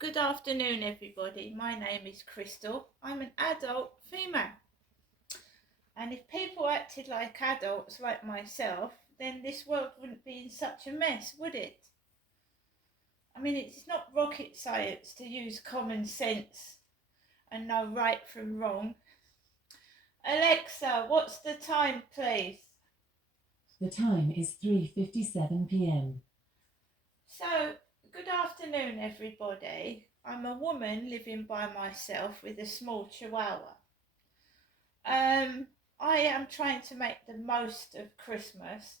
Good afternoon, everybody. My name is Crystal. I'm an adult female. And if people acted like adults, like myself, then this world wouldn't be in such a mess, would it? I mean, it's not rocket science to use common sense and know right from wrong. Alexa, what's the time, please? The time is 3:57 p.m. So, good afternoon, everybody. I'm a woman living by myself with a small chihuahua. I am trying to make the most of Christmas.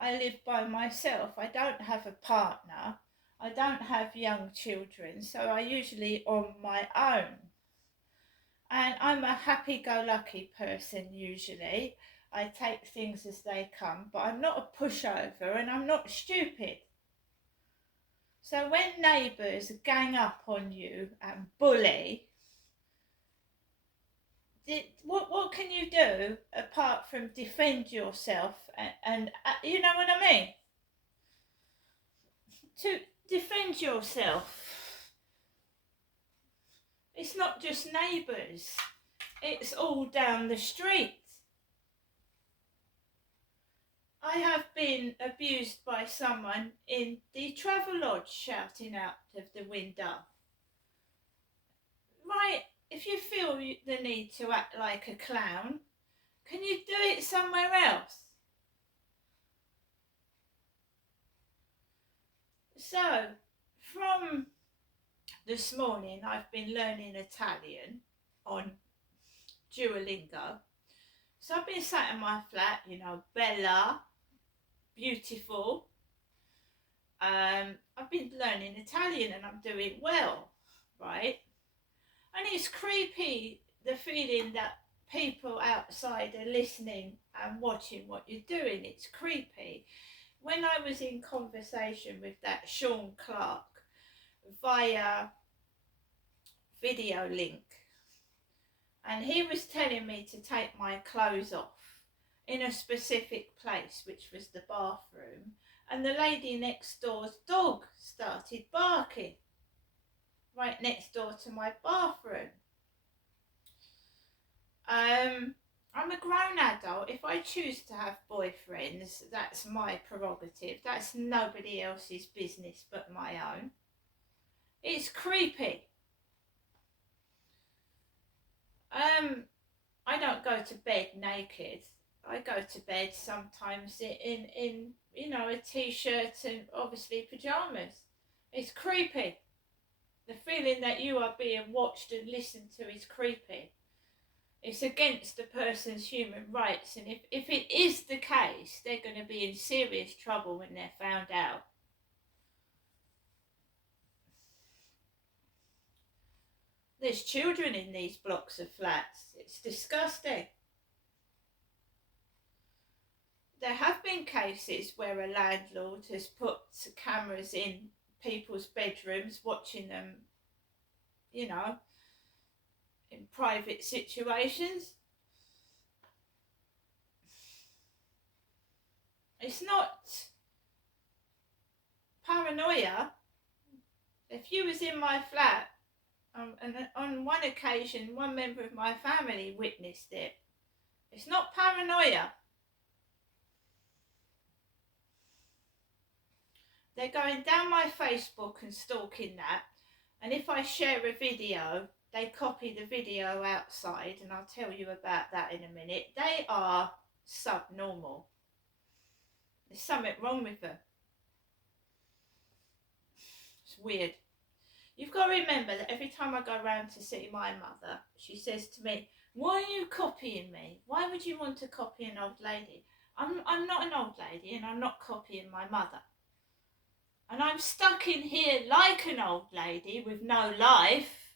I live by myself. I don't have a partner. I don't have young children, so I usually on my own. And I'm a happy-go-lucky person usually. I take things as they come, but I'm not a pushover and I'm not stupid. So when neighbours gang up on you and bully, what can you do apart from defend yourself and you know what I mean? To defend yourself, it's not just neighbours, it's all down the street. I have been abused by someone in the Travelodge shouting out of the window. Right, if you feel the need to act like a clown, can you do it somewhere else? So, from this morning, I've been learning Italian on Duolingo. So, I've been sat in my flat, bella, beautiful. I've been learning Italian and I'm doing well, right? And it's creepy the feeling that people outside are listening and watching what you're doing. It's creepy. When I was in conversation with that Sean Clark via video link, and he was telling me to take my clothes off in a specific place, which was the bathroom, and the lady next door's dog started barking right next door to my bathroom. I'm a grown adult. If I choose to have boyfriends, that's my prerogative. That's nobody else's business but my own. It's creepy. I don't go to bed naked. I go to bed sometimes in a t-shirt and obviously pajamas. It's creepy. The feeling that you are being watched and listened to is creepy. It's against the person's human rights, and if it is the case, they're going to be in serious trouble when they're found out. There's children in these blocks of flats. It's disgusting. There have been cases where a landlord has put cameras in people's bedrooms, watching them, in private situations. It's not paranoia. If you was in my flat, and on one occasion, one member of my family witnessed it. It's not paranoia. They're going down my Facebook and stalking that. And if I share a video, they copy the video outside, and I'll tell you about that in a minute. They are subnormal. There's something wrong with them. It's weird. You've got to remember that every time I go round to see my mother, she says to me, "Why are you copying me? Why would you want to copy an old lady?" I'm not an old lady and I'm not copying my mother. And I'm stuck in here like an old lady with no life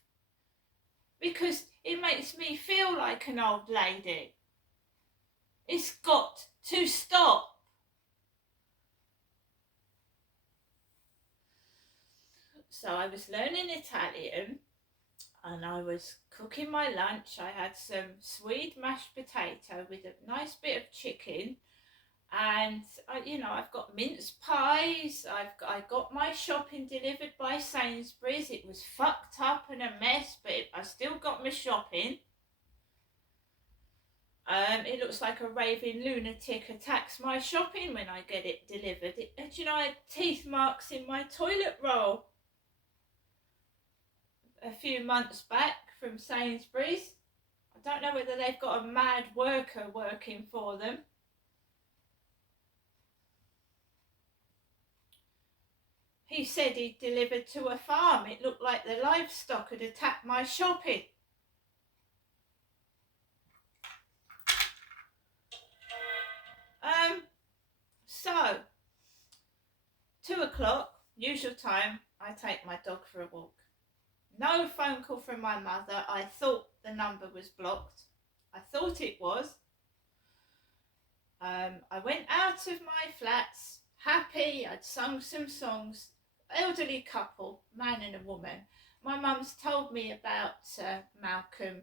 because it makes me feel like an old lady. It's got to stop. So I was learning Italian and I was cooking my lunch. I had some Swede mashed potato with a nice bit of chicken And I've got mince pies. I got my shopping delivered by Sainsbury's. It was fucked up and a mess, but I still got my shopping. It looks like a raving lunatic attacks my shopping when I get it delivered. I had teeth marks in my toilet roll a few months back from Sainsbury's. I don't know whether they've got a mad worker working for them. He said he'd delivered to a farm. It looked like the livestock had attacked my shopping. So, 2 o'clock, usual time, I take my dog for a walk. No phone call from my mother. I thought the number was blocked. I thought it was. I went out of my flats, happy. I'd sung some songs. Elderly couple, man and a woman. My mum's told me about Malcolm,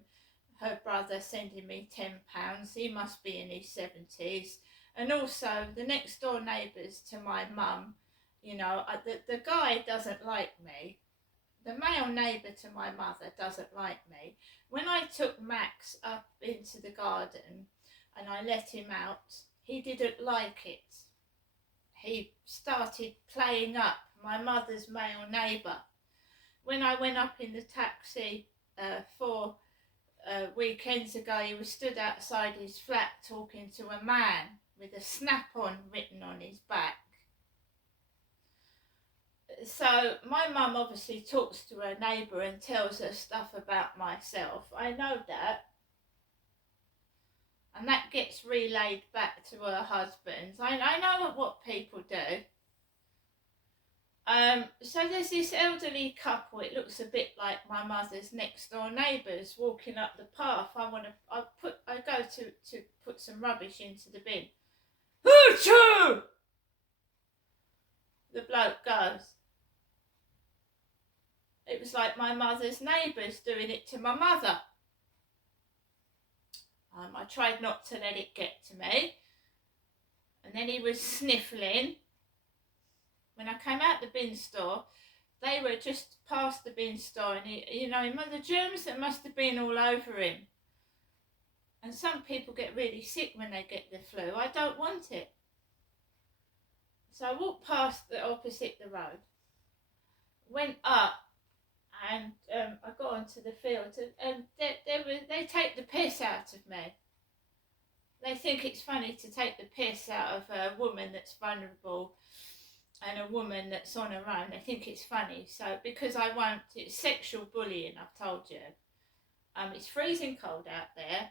her brother, sending me £10. He must be in his 70s. And also the next door neighbours to my mum, the guy doesn't like me. The male neighbour to my mother doesn't like me. When I took Max up into the garden and I let him out, he didn't like it. He started playing up my mother's male neighbour. When I went up in the taxi 4 weekends ago, he was stood outside his flat talking to a man with a snap-on written on his back. So my mum obviously talks to her neighbour and tells her stuff about myself. I know that. And that gets relayed back to her husband. I know what people do. So there's this elderly couple. It looks a bit like my mother's next door neighbours walking up the path. I go to put some rubbish into the bin. Hoo-choo! The bloke goes. It was like my mother's neighbours doing it to my mother. I tried not to let it get to me. And then he was sniffling. When I came out the bin store, they were just past the bin store, and the germs that must have been all over him. And some people get really sick when they get the flu. I don't want it. So I walked past opposite the road, went up, and I got onto the field, and they take the piss out of me. They think it's funny to take the piss out of a woman that's vulnerable and a woman that's on her own. They think it's funny. So because it's sexual bullying, I've told you. It's freezing cold out there,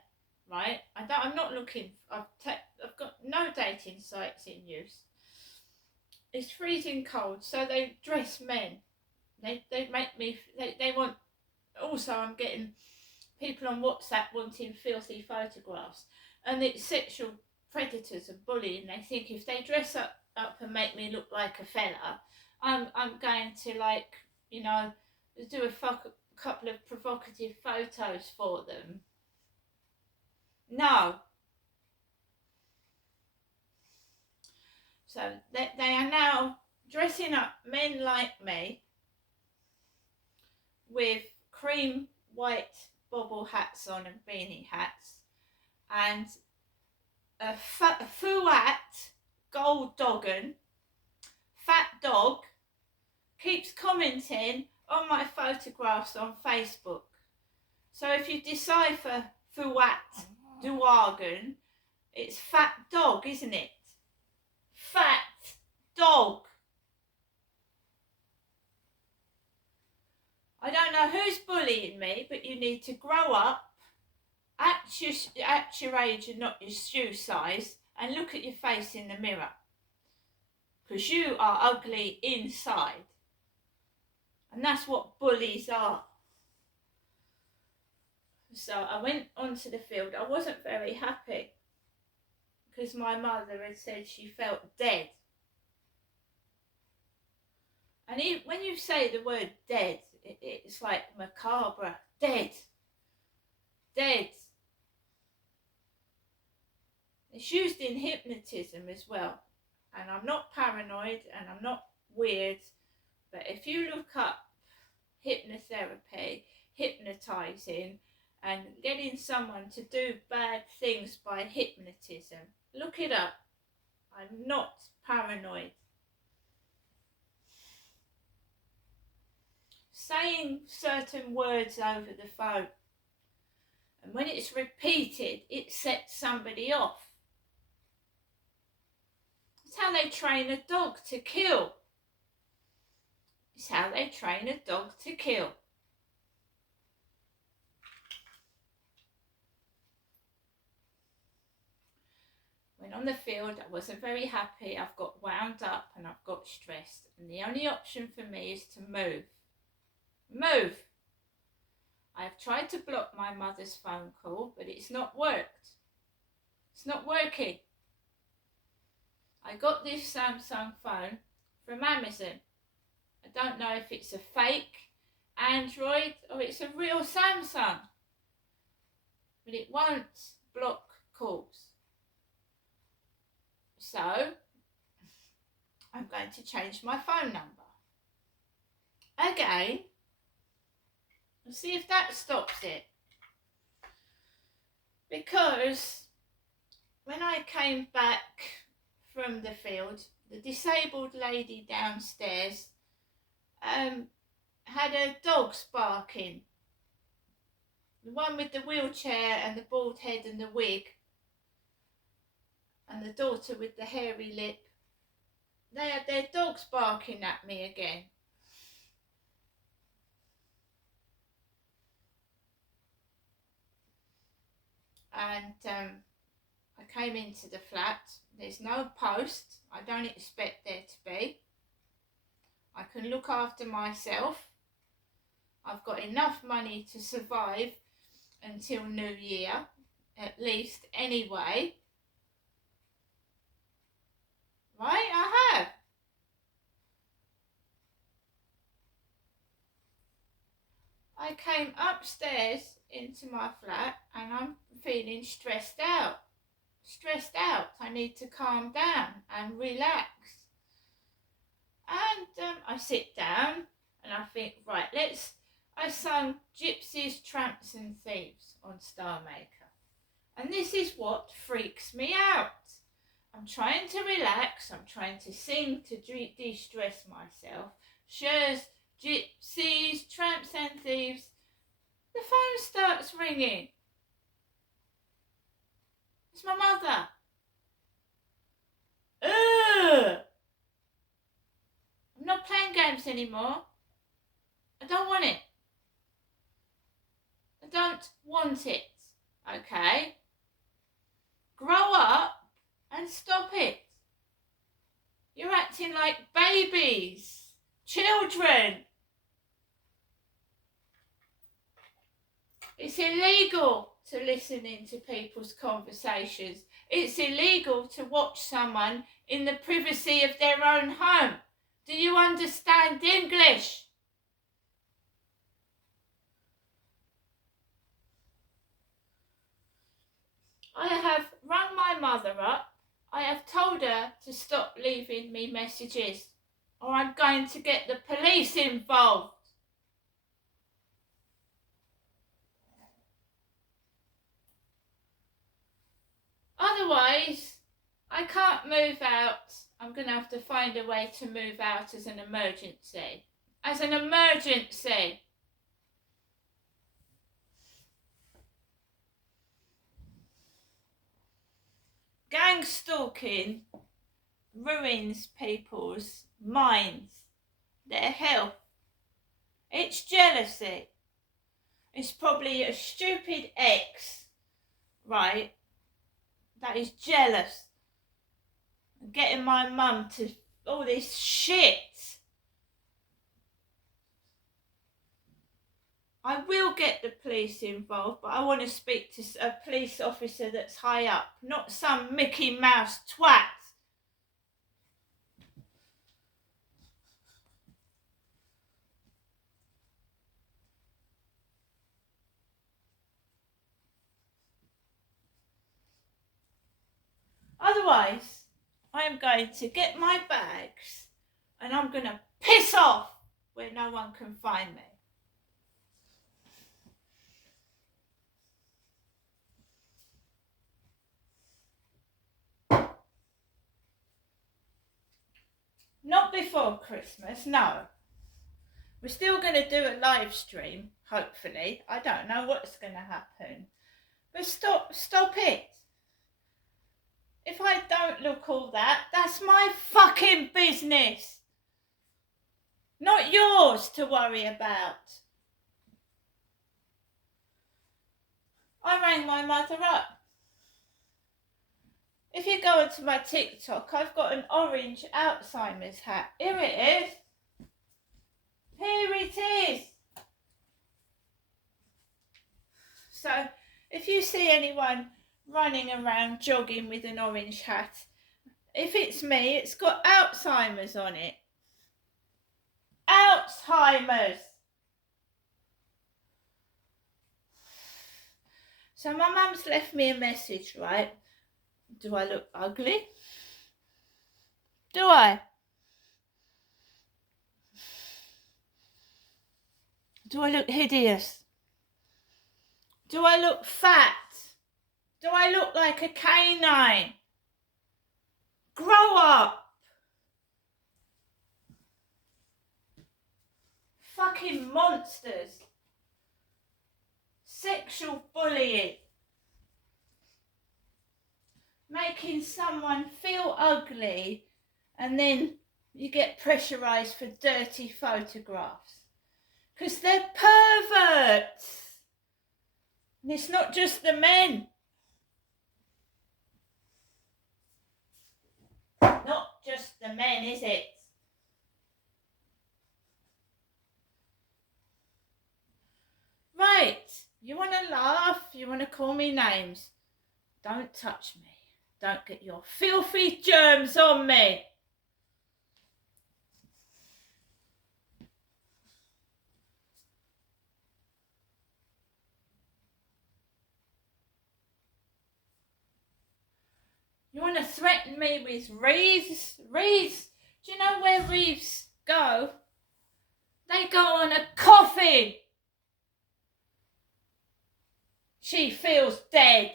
right? I'm not looking. I've got no dating sites in use. It's freezing cold, so they dress men. They make me. They want. Also, I'm getting people on WhatsApp wanting filthy photographs, and it's sexual predators and bullying. They think if they dress up and make me look like a fella, I'm going to do a couple of provocative photos for them. No. So they are now dressing up men like me with cream white bobble hats on and beanie hats, and a Fuat gold doggin, fat dog, keeps commenting on my photographs on Facebook. So if you decipher Fuat Duagan, it's fat dog, isn't it? Fat dog. I don't know who's bullying me, but you need to grow up at your age and not your shoe size, and look at your face in the mirror, because you are ugly inside, and that's what bullies are. So I went onto the field. I wasn't very happy because my mother had said she felt dead. And when you say the word dead, it's like macabre. Dead. Dead. It's used in hypnotism as well. And I'm not paranoid and I'm not weird, but if you look up hypnotherapy, hypnotizing, and getting someone to do bad things by hypnotism, look it up. I'm not paranoid. Saying certain words over the phone, and when it's repeated, it sets somebody off. It's how they train a dog to kill. It's how they train a dog to kill. When on the field, I wasn't very happy. I've got wound up and I've got stressed. And the only option for me is to move. Move! I have tried to block my mother's phone call, but it's not worked. It's not working. I got this Samsung phone from Amazon. I don't know if it's a fake Android or it's a real Samsung, but it won't block calls. So I'm going to change my phone number again and see if that stops it. Because when I came back from the field, the disabled lady downstairs had her dogs barking. The one with the wheelchair and the bald head and the wig, and the daughter with the hairy lip. They had their dogs barking at me again. And I came into the flat. There's no post. I don't expect there to be. I can look after myself. I've got enough money to survive until New Year, at least, anyway. Right, I have. I came upstairs into my flat and I'm feeling stressed out. Stressed out. I need to calm down and relax. And I sit down and I think, right, I sung Gypsies, Tramps and Thieves on Star Maker. And this is what freaks me out. I'm trying to relax. I'm trying to sing to de-stress myself. Cher's Gypsies, Tramps and Thieves. The phone starts ringing. It's my mother. Ugh! I'm not playing games anymore. I don't want it. I don't want it. Okay? Grow up and stop it. You're acting like babies, children. It's illegal to listen into people's conversations. It's illegal to watch someone in the privacy of their own home. Do you understand English? I have rung my mother up. I have told her to stop leaving me messages, or I'm going to get the police involved. Otherwise, I can't move out. I'm going to have to find a way to move out as an emergency. As an emergency. Gang stalking ruins people's minds, their health. It's jealousy. It's probably a stupid ex, right, that is jealous. Getting my mum to all this shit. I will get the police involved, but I want to speak to a police officer that's high up, not some Mickey Mouse twat. Otherwise, I am going to get my bags and I'm going to piss off where no one can find me. Not before Christmas, no. We're still going to do a live stream, hopefully. I don't know what's going to happen. But stop it. If I don't look all that, that's my fucking business. Not yours to worry about. I rang my mother up. If you go onto my TikTok, I've got an orange Alzheimer's hat. Here it is. Here it is. So, if you see anyone running around jogging with an orange hat, if it's me, it's got Alzheimer's on it. Alzheimer's. So my mum's left me a message, right? Do I look ugly? Do I? Do I look hideous? Do I look fat? Do I look like a canine? Grow up! Fucking monsters. Sexual bullying. Making someone feel ugly and then you get pressurised for dirty photographs. Because they're perverts. And it's not just the men. Not just the men, is it? Right, you want to laugh, you want to call me names. Don't touch me. Don't get your filthy germs on me. You want to threaten me with wreaths? Wreaths? Do you know where wreaths go? They go on a coffin. She feels dead.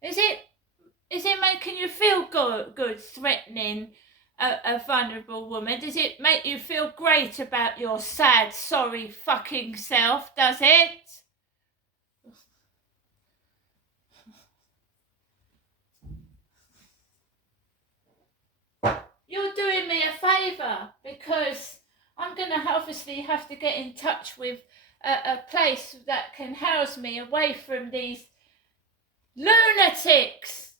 Is it making you feel good threatening a vulnerable woman? Does it make you feel great about your sad, sorry fucking self? Does it? You're doing me a favour because I'm going to obviously have to get in touch with a place that can house me away from these lunatics.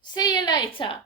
See you later.